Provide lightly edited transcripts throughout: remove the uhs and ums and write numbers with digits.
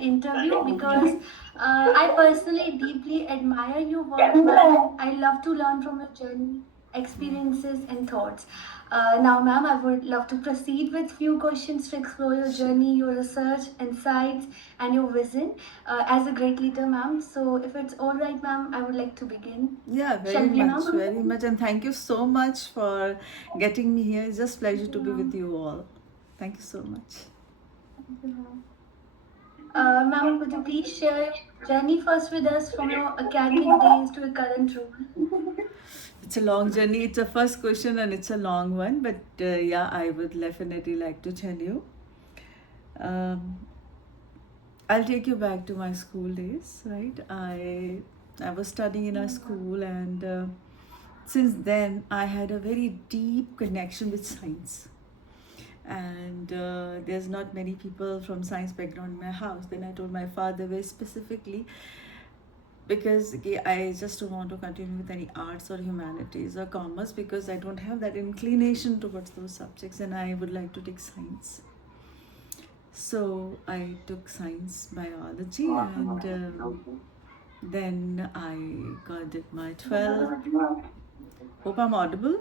interview because I personally deeply admire your work, ma'am. I love to learn from your journey, experiences, and thoughts. Now, ma'am, I would love to proceed with few questions to explore your journey, your research, insights, and your vision as a great leader, ma'am. So, if it's all right, ma'am, I would like to begin. Yeah, Shall very we, much, ma'am? very much. And thank you so much for getting me here. It's just pleasure Thank to you, be with ma'am. you all. Thank you so much. Thank you, ma'am. Ma'am, could you please share your journey first with us from your academic days to your current role? It's a long journey. It's a first question and it's a long one, but yeah, I would definitely like to tell you. Um, I'll take you back to my school days, right? I was studying in a school, and since then I had a very deep connection with science. And there's not many people from science background in my house. Then I told my father very specifically, because okay, I just don't want to continue with any arts or humanities or commerce because I don't have that inclination towards those subjects, and I would like to take science. So I took science biology, and then I did my 12th. Hope I'm audible.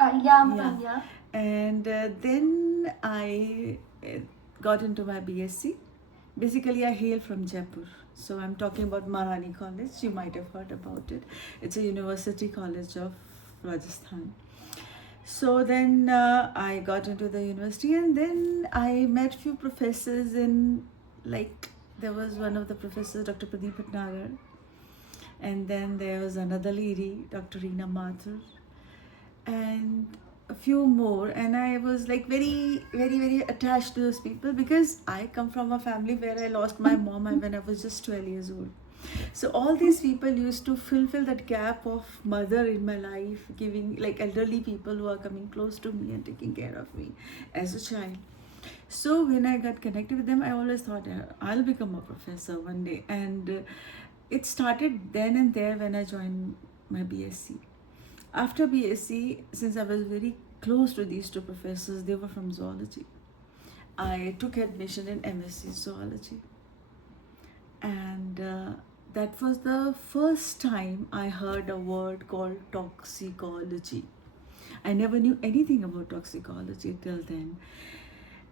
Yeah, Yeah. ma'am, yeah. And then I got into my BSc. Basically, I hail from Jaipur. So I'm talking about Marani College. You might have heard about it. It's a university college of Rajasthan. So then I got into the university, and then I met few professors in, like, there was one of the professors, Dr. Pradeep Bhatnagar, and then there was another lady, Dr. Reena Mathur, and a few more. And I was like very, very, very attached to those people because I come from a family where I lost my mom when I was just 12 years old. So all these people used to fulfill that gap of mother in my life, giving, like, elderly people who are coming close to me and taking care of me as a child. So when I got connected with them, I always thought, I'll become a professor one day. And it started then and there when I joined my BSc. After BSc, since I was very close to these two professors, they were from zoology. I took admission in MSc zoology, and that was the first time I heard a word called toxicology. I never knew anything about toxicology till then.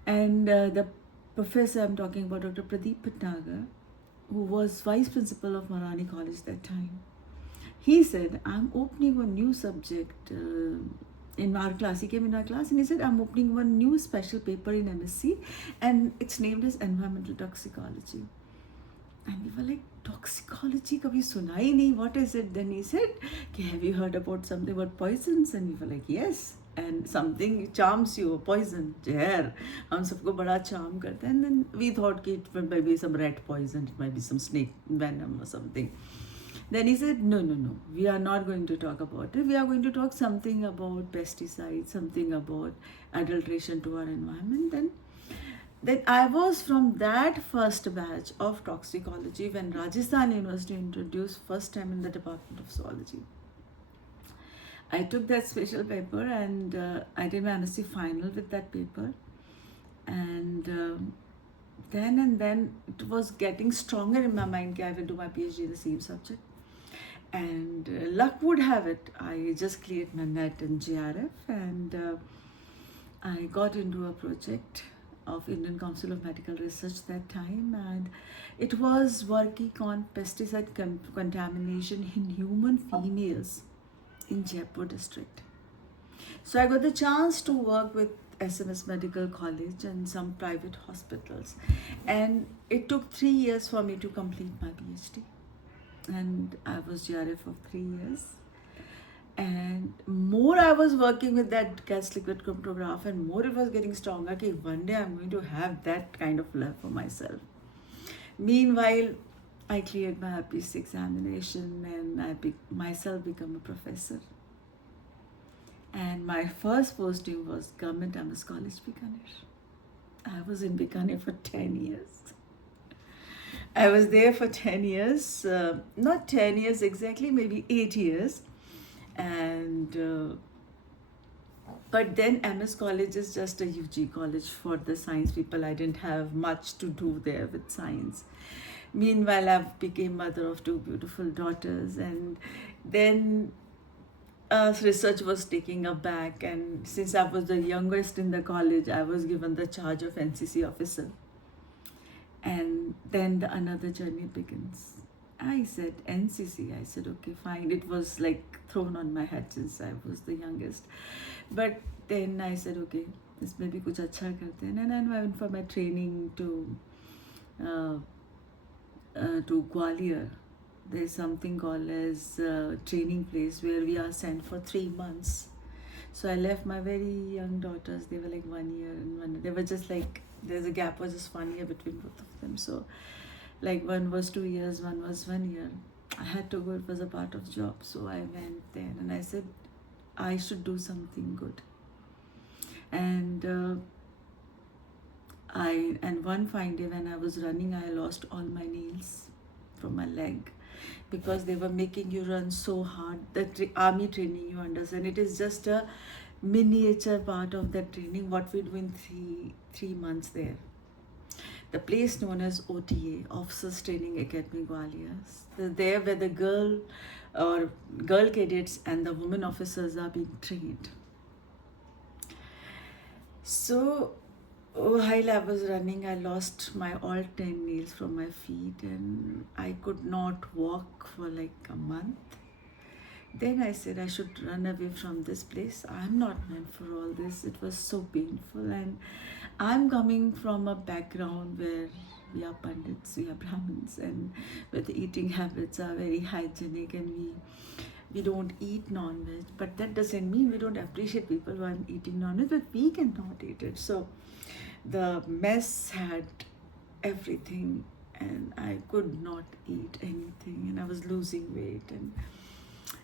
And the professor I'm talking about, Dr. Pradeep Bhatnagar, who was vice principal of Marani College that time, he said, I'm opening a new subject in our class. He came in our class and he said, I'm opening one new special paper in MSc, and it's named as environmental toxicology. And we were like, toxicology, kabhi suna hi nahi, what is it? Then he said, have you heard about something about poisons? And we were like, yes. And something charms you, poison, zehar. हम सबको बड़ा charm करते हैं. And then we thought कि it might be some rat poison, it might be some snake venom or something. Then he said, no, no, no, we are not going to talk about it. We are going to talk something about pesticides, something about adulteration to our environment. Then I was from that first batch of toxicology when Rajasthan University introduced first time in the Department of Zoology. I took that special paper, and I did my MSc final with that paper. And then it was getting stronger in my mind that I will do my PhD in the same subject. And luck would have it, I just cleared my NET and JRF, and I got into a project of Indian Council of Medical Research that time, and it was working on pesticide contamination in human females in Jaipur district. So I got the chance to work with SMS Medical College and some private hospitals, and it took 3 years for me to complete my PhD. And I was GRF for 3 years. And more I was working with that gas liquid chromatograph, and more it was getting stronger. Okay, one day I'm going to have that kind of love for myself. Meanwhile, I cleared my APC examination, and I myself become a professor. And my first posting was Government MS College, Bikaner. I was in Bikaner for 10 years. I was there for 10 years, not 10 years exactly, maybe 8 years. And But then MS College is just a UG college for the science people. I didn't have much to do there with science. Meanwhile, I became mother of two beautiful daughters, and then research was taking a back. And since I was the youngest in the college, I was given the charge of NCC officer. And then another journey begins. I said NCC. I said okay, fine. It was like thrown on my head since I was the youngest. But then I said okay, इसमें भी कुछ अच्छा करते हैं. And then I went for my training uh, to Gwalior. There's something called as training place where we are sent for 3 months. So I left my very young daughters. They were like 1 year and one. They were just like, there's a gap was just 1 year between both of them. So like one was 2 years, one was 1 year. I had to go. It was a part of job. So I went there and I said I should do something good. And one fine day when I was running, I lost all my nails from my leg because they were making you run so hard. The army training, you understand, it is just a miniature part of that training what we do in three months there. The place known as OTA, Officers Training Academy, Gwalior. So there where the girl cadets and the women officers are being trained. So while I was running, I lost my all 10 nails from my feet and I could not walk for like a month. Then I said I should run away from this place. I'm not meant for all this. It was so painful, and I'm coming from a background where we are Pandits, we are Brahmins, and where the eating habits are very hygienic and we don't eat non-veg. But that doesn't mean we don't appreciate people who are eating non-veg, but we cannot eat it. So the mess had everything and I could not eat anything and I was losing weight. And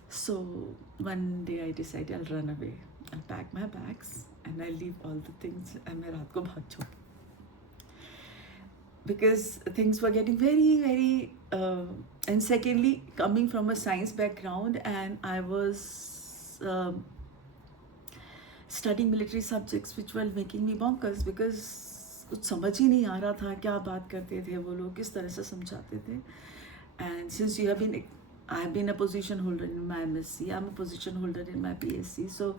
so one day I decided I'll run away. I'll pack my bags and I'll leave all the things and मैं रात को भाग जाऊँ. Because things were getting very, very and secondly, coming from a science background, and I was studying military subjects which were making me bonkers because कुछ समझ ही नहीं आ रहा था क्या बात करते थे वो लोग, किस तरह से समझाते थे. And since I've been a position holder in my MSc, I'm a position holder in my PSc, so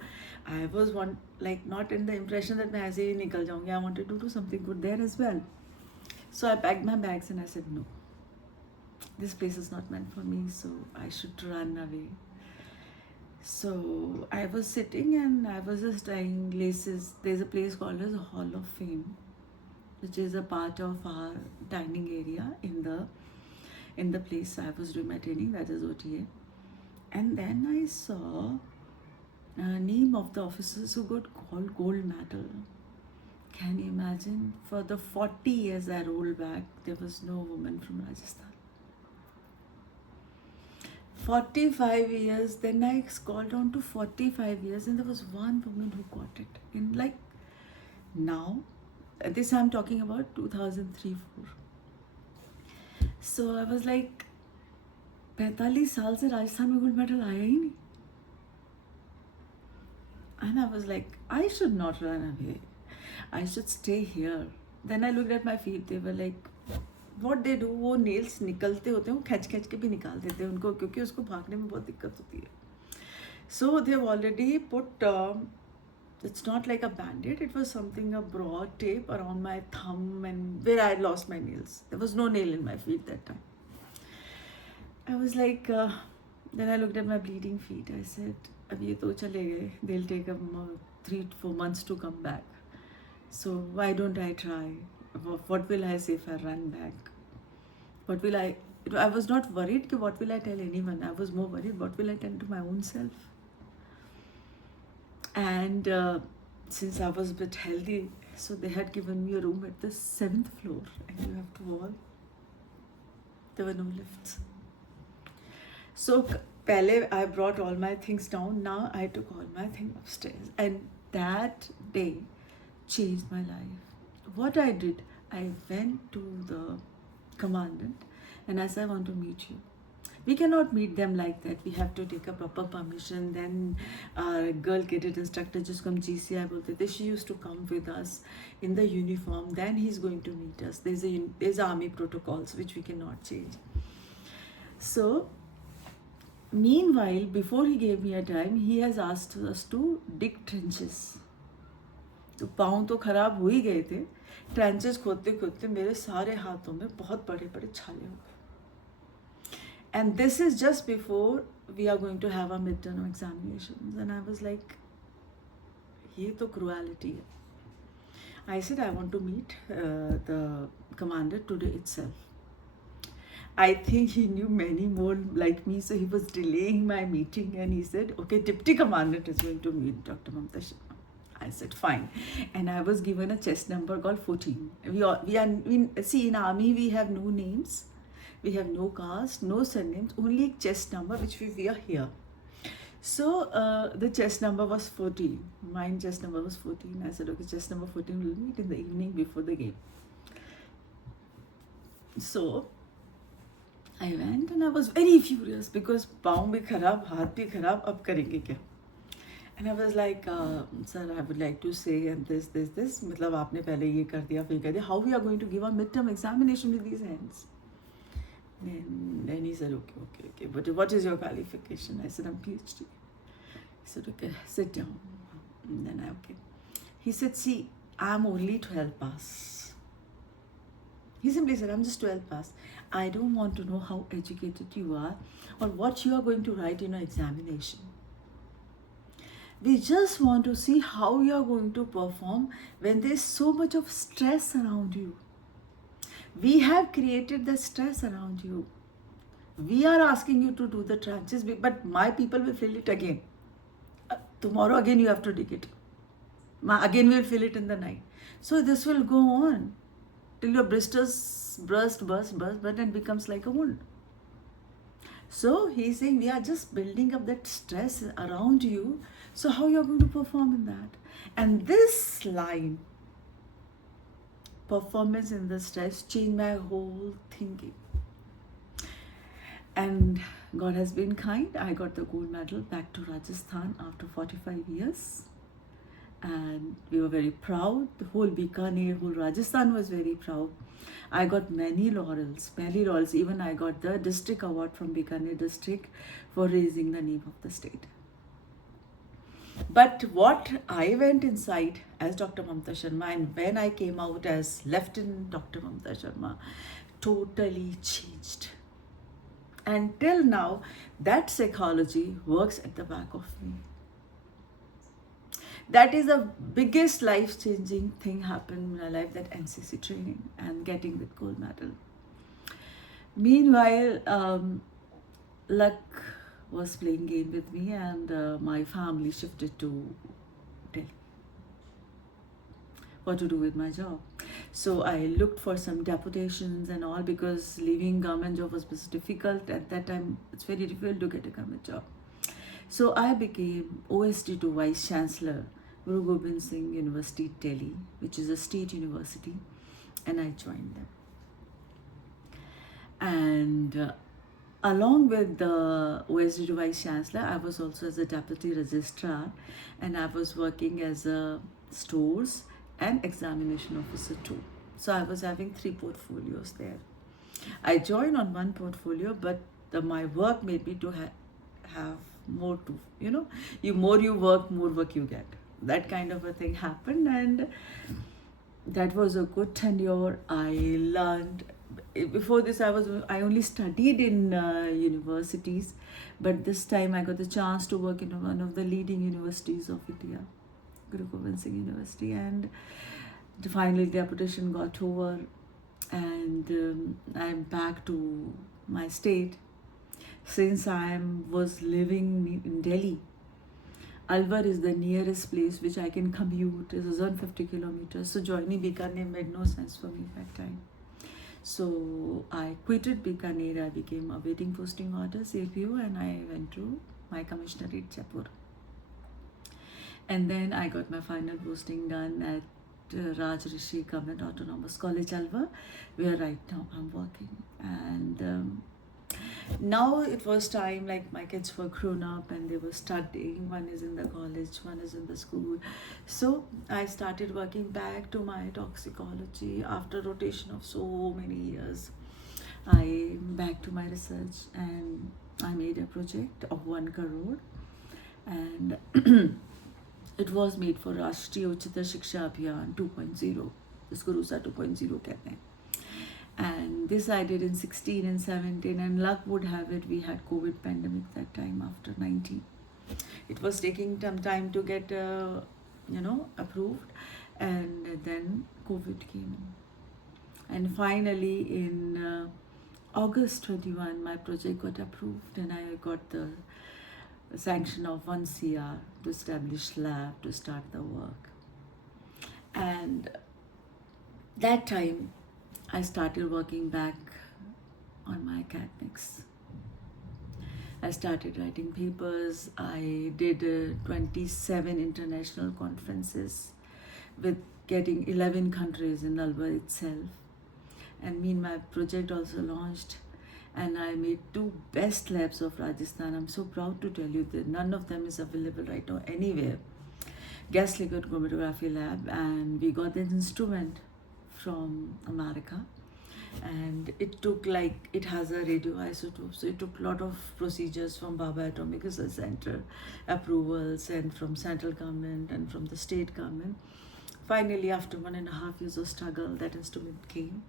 I was not in the impression that मैं ऐसे ही निकल जाऊँगी. I wanted to do something good there as well. So I packed my bags and I said no, this place is not meant for me, so I should run away. So I was sitting and I was just tying laces. There's a place called as Hall of Fame, which is a part of our dining area in the place I was doing my training, that is OTA. And then I saw a name of the officers who got called gold medal. Can you imagine? For the 40 years I rolled back, there was no woman from Rajasthan. 45 years, then I scrolled down to 45 years and there was one woman who got it. And like now, this I'm talking about 2003-04. So I was like, 45 साल से राजस्थान में gold medal आया ही नहीं. And I was like, I should not run away. I should stay here. Then I looked at my feet. They were like, what they do, वो nails निकलते होते हैं, वो खींच के भी निकाल देते हैं उनको, क्योंकि उसको भागने में बहुत दिक्कत होती है. So they've already put, it's not like a band-aid, it was something, a broad tape around my thumb and where I had lost my nails. There was no nail in my feet that time. I was like, then I looked at my bleeding feet. I said, अब ये तो चले गए. They'll take 3-4 months to come back. So why don't I try? What will I say if I run back? What will I was not worried कि what will I tell anyone. I was more worried what will I tell to my own self. And since I was a bit healthy, so they had given me a room at the 7th floor and you have to walk. There were no lifts. So pehle I brought all my things down. Now I took all my things upstairs. And that day changed my life. What I did, I went to the commandant and I said, I want to meet you. We cannot meet them like that. We have to take a proper permission. Then our girl cadet instructor जिसको हम GCI बोलते थे, she used to come with us in the uniform. Then he's going to meet us. There's army protocols which we cannot change. So meanwhile, before he gave me a time, he has asked us to dig trenches. तो पाँव तो खराब हो ही गए थे. Trenches खोदते खोदते मेरे सारे हाथों में बहुत बड़े बड़े छाले हो गए. And this is just before we are going to have our midterm examinations. And I was like, ये तो cruelty है. I said, I want to meet the commander today itself. I think he knew many more like me, so he was delaying my meeting, and he said, okay, Deputy Commandant is going to meet Dr. Mamta Sharma. I said, fine. And I was given a chest number called 14. See, in army, we have no names. We have no caste, no surnames, only a chest number which we wear here. So the chest number was 14. Mine chest number was 14. I said, okay, chest number 14 will meet in the evening before the game. So I went and I was very furious because पाँव भी खराब, हाथ भी खराब, अब करेंगे क्या? And I was like, sir, I would like to say and this. मतलब आपने पहले ये कर दिया, फिर कर दिया. How we are going to give a midterm examination with these hands? Then he said, okay. But what is your qualification? I said, I'm PhD. He said, okay, sit down. And then okay. He said, see, I'm only 12 pass. He simply said, I'm just 12 pass. I don't want to know how educated you are or what you are going to write in your examination. We just want to see how you are going to perform when there's so much of stress around you. We have created the stress around you. We are asking you to do the trenches, but my people will fill it again. Tomorrow again you have to dig it. Again we will fill it in the night. So this will go on till your blisters burst, but it becomes like a wound. So he's saying we are just building up that stress around you. So how you are going to perform in that? And this line, performance in the stress, changed my whole thinking. And God has been kind. I got the gold medal back to Rajasthan after 45 years. And we were very proud. The whole Bikaner, whole Rajasthan was very proud. I got many laurels. Even I got the district award from Bikaner district for raising the name of the state. But what I went inside as Dr. Mamta Sharma and when I came out as Lieutenant Dr. Mamta Sharma totally changed. And till now, that psychology works at the back of me. That is the biggest life-changing thing happened in my life, that NCC training and getting that gold medal. Meanwhile, luck was playing game with me and my family shifted to Delhi. What to do with my job? So I looked for some deputations and all because leaving government job was difficult. At that time, it's very difficult to get a government job. So I became OSD to Vice Chancellor, Guru Gobind Singh University, Delhi, which is a state university, and I joined them. And along with the OSD to Vice Chancellor, I was also as a Deputy Registrar, and I was working as a stores and examination officer too. So I was having 3 portfolios there. I joined on one portfolio, but my work made me to have more to, more you work, more work you get. That kind of a thing happened, and that was a good tenure. I learned. Before this, I only studied in universities, but this time I got the chance to work in one of the leading universities of India, Guru Gobind Singh University, and finally deputation got over, and I'm back to my state. Since I was living in Delhi, Alwar is the nearest place which I can commute. It is 150 kilometers. So joining Bikaner made no sense for me at that time. So I quitted Bikaner. I became awaiting posting orders, APO, and I went to my commissionerate Jaipur. And then I got my final posting done at Rajrishi Government Autonomous College, Alwar, where right now I'm working. And Now it was time, like my kids were grown up and they were studying. One is in the college, one is in the school. So I started working back to my toxicology after rotation of so many years. I back to my research and I made a project of 1 crore, and it was made for Rashtriya Uchchata Shiksha Abhiyan 2.0. इसको रूसा 2.0 कहते हैं. And this I did in 16 and 17, and luck would have it we had COVID pandemic that time after 19. It was taking some time to get approved, and then COVID came in. And finally in August 21 my project got approved, and I got the sanction of 1 CR to establish lab to start the work. And that time I started working back on my academics. I started writing papers. I did 27 international conferences with getting 11 countries in Alwar itself. And my project also launched, and I made 2 best labs of Rajasthan. I'm so proud to tell you that none of them is available right now anywhere. Gas liquid chromatography lab, and we got this instrument from America, and it took it has a radioisotope, so it took a lot of procedures from Baba Atomic Research Center, approvals, and from central government and from the state government. Finally, after 1.5 years of struggle, that instrument came,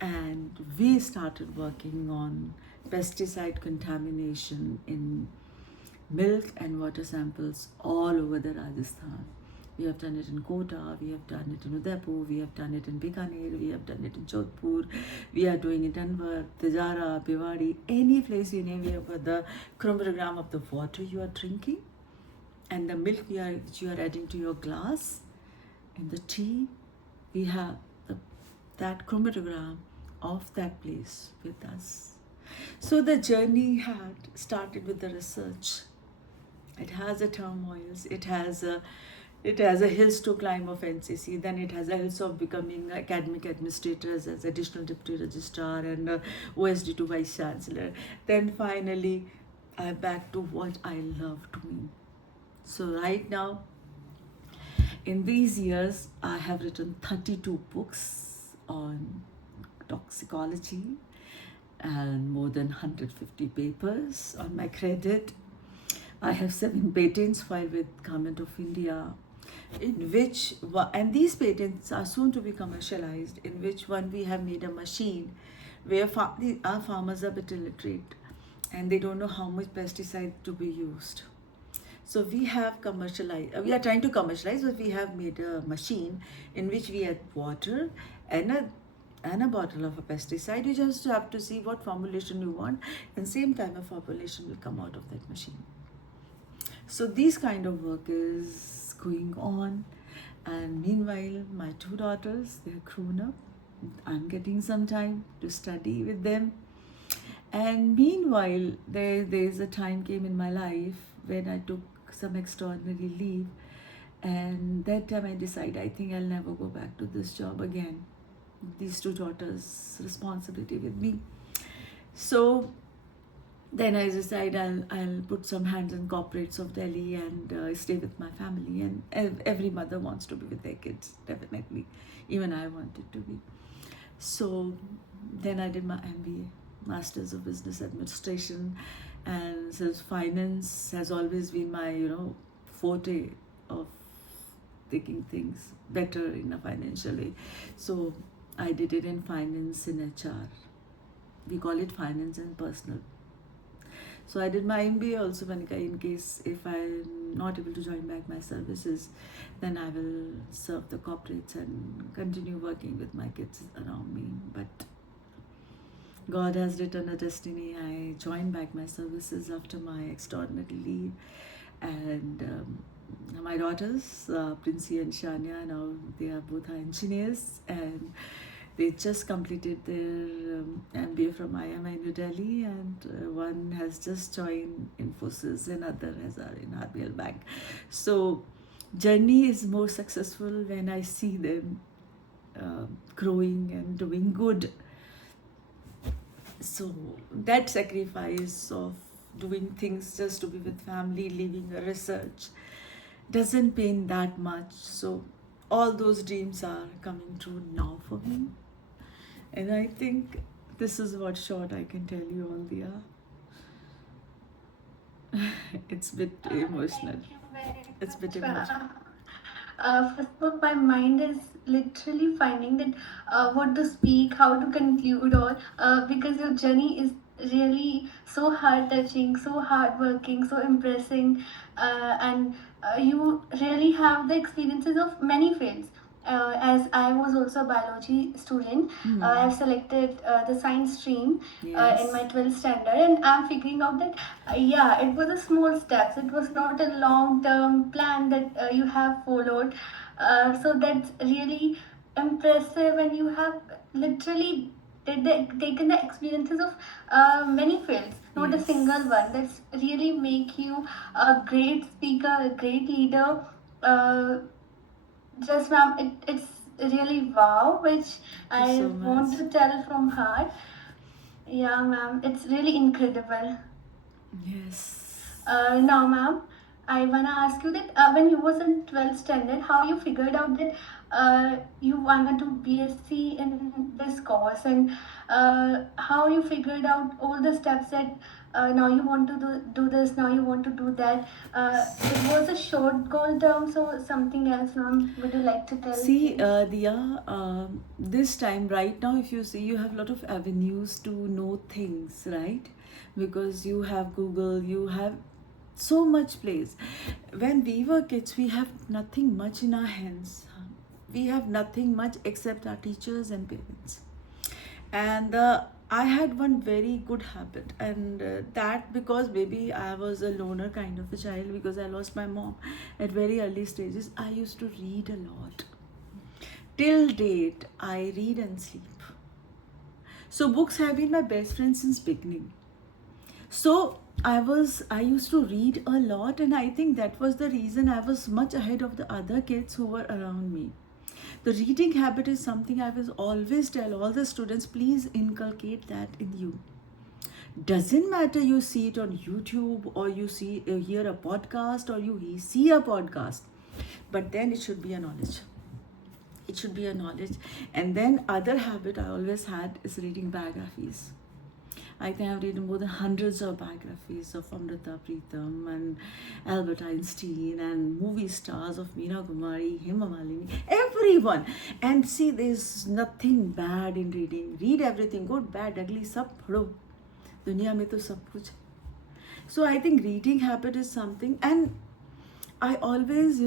and we started working on pesticide contamination in milk and water samples all over the Rajasthan. We have done it in Kota, we have done it in Udaipur, we have done it in Bikaner, we have done it in Jodhpur, we are doing it in Anwar, Tijara, Bhiwadi, any place you name. We have got the chromatogram of the water you are drinking and the milk which you are adding to your glass, and the tea. We have that chromatogram of that place with us. So the journey had started with the research. It has a turmoils, it has a hills to climb of NCC, then it has a hills of becoming academic administrators as additional deputy registrar and OSD to vice chancellor. Then finally, I'm back to what I love doing. So right now, in these years, I have written 32 books on toxicology and more than 150 papers on my credit. I have 7 patents filed with Government of India, in which, and these patents are soon to be commercialized, in which one we have made a machine where our farmers are a bit illiterate and they don't know how much pesticide to be used. So we have commercialized, we are trying to commercialize, but we have made a machine in which we add water and a bottle of a pesticide. You just have to see what formulation you want, and same time a formulation will come out of that machine. So this kind of work is going on, and meanwhile my 2 daughters, they're grown up. I'm getting some time to study with them, and meanwhile there's a time came in my life when I took some extraordinary leave, and that time I decided I think I'll never go back to this job again. These 2 daughters' responsibility with me. So then I decided I'll put some hands in corporates of Delhi and stay with my family. And every mother wants to be with their kids, definitely. Even I wanted to be. So then I did my MBA, Masters of Business Administration, and since finance has always been my forte of taking things better in a financial way. So I did it in finance in HR. We call it finance and personal. So I did my MBA also, Manika, in case if I'm not able to join back my services, then I will serve the corporates and continue working with my kids around me. But God has written a destiny. I joined back my services after my extraordinary leave, and my daughters, Princey and Shania, now they are both engineers, and they just completed their MBA from IMI New Delhi, and one has just joined Infosys, and other has in RBL Bank. So journey is more successful when I see them growing and doing good. So that sacrifice of doing things just to be with family, leaving a research, doesn't pain that much. So all those dreams are coming true now for me. And I think this is what short I can tell you all, Dia. It's a bit emotional. Thank you very It's a bit much, emotional. ma'am. First of all, my mind is literally finding that what to speak, how to conclude all, because your journey is really so heart touching, so hardworking, so impressing, and you really have the experiences of many fields. As I was also a biology student, I've selected the science stream in my Yes. 12th standard, and I'm figuring out that yeah, it was a small steps. It was not a long-term plan that you have followed. So that's really impressive, and you have literally taken the experiences of many fields, not a single Yes. one. That's really make you a great speaker, a great leader. Uh, just ma'am, it's really wow, which Thank you I so much. want to tell from heart. Yeah, ma'am, it's really incredible. Yes. Now, ma'am, I wanna ask you that when you was in 12th standard, how you figured out that you wanna do BSc in this course, and how you figured out all the steps that now you want to do this, now you want to do that. It was a short goal term, so something else, ma'am. Would you like to tell, See, please? Dia, this time right now, if you see, you have a lot of avenues to know things, right? Because you have Google, you have so much place. When we were kids, we have nothing much in our hands. We have nothing much except our teachers and parents. And I had one very good habit, and that because maybe I was a loner kind of a child because I lost my mom at very early stages. I used to read a lot. Till date, I read and sleep. So books have been my best friend since beginning. So I used to read a lot, and I think that was the reason I was much ahead of the other kids who were around me. The reading habit is something I will always tell all the students, please inculcate that in you. Doesn't matter you see it on YouTube or you see hear a podcast or you see a podcast, but then it should be a knowledge. It should be a knowledge. And then other habit I always had is reading biographies. I think I've read more than hundreds of biographies of Amrita Pritam and Albert Einstein and movie stars of Meena Kumari, Hema Malini, everyone. And see, there's nothing bad in reading. Read everything, good, bad, ugly, sab padho. दुनिया में तो सब कुछ है. So I think reading habit is something, and I always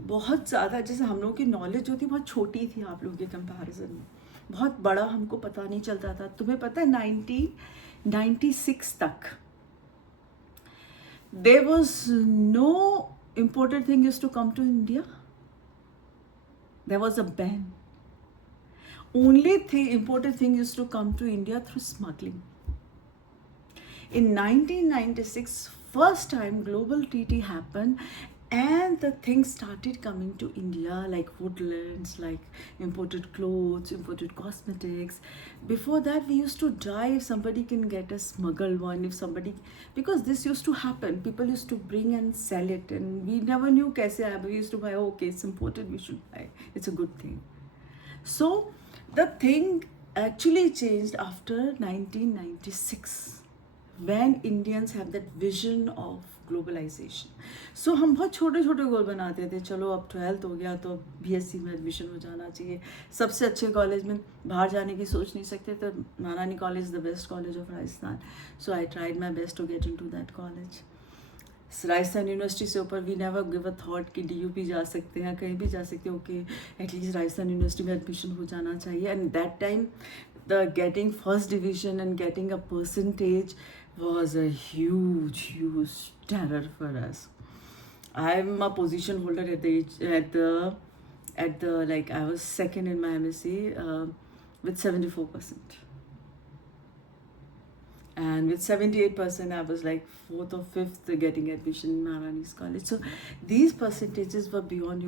बहुत ज़्यादा जैसे हम लोगों की नॉलेज जो थी बहुत छोटी थी आप लोगों के कंपैरिजन में. बहुत बड़ा हमको पता नहीं चलता था. तुम्हें पता है 1996 तक there was no imported thing used to come to India. There was a ban. Only imported thing used to come to India through smuggling. In 1996, first time global treaty happened, and the things started coming to India, like woodlands, like imported clothes, imported cosmetics. Before that, we used to die if somebody can get a smuggled one, if somebody, because this used to happen. People used to bring and sell it, and we never knew kaise aaya. We used to buy, okay, it's imported, we should buy. It's a good thing. So the thing actually changed after 1996. When Indians have that vision of globalisation. So हम बहुत छोटे छोटे गोल बनाते थे. चलो अब 12th हो गया तो BSc में एडमिशन हो जाना चाहिए. सबसे अच्छे कॉलेज में बाहर जाने की सोच नहीं सकते, तो Maharani college the best college of Rajasthan. So I tried my best to get in to that college. Rajasthan university से ऊपर we never give a thought कि DUP जा सकते हैं, कहीं भी जा सकते हैं. ओके, एटलीस्ट राजस्थान यूनिवर्सिटी में एडमिशन हो जाना चाहिए. And that time the getting first division and getting a percentage was a huge terror for us. I'm a position holder at the like I was second in my MSc with 74%, and with 78% I was like fourth or fifth getting admission in Maharani's college. So these percentages were beyond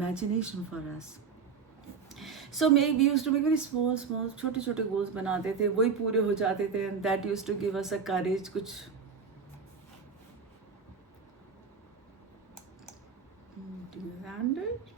imagination for us. So we used to make very small छोटे छोटे goals बनाते थे, वही पूरे हो जाते थे, and that used to give us a courage. कुछ do you hand it?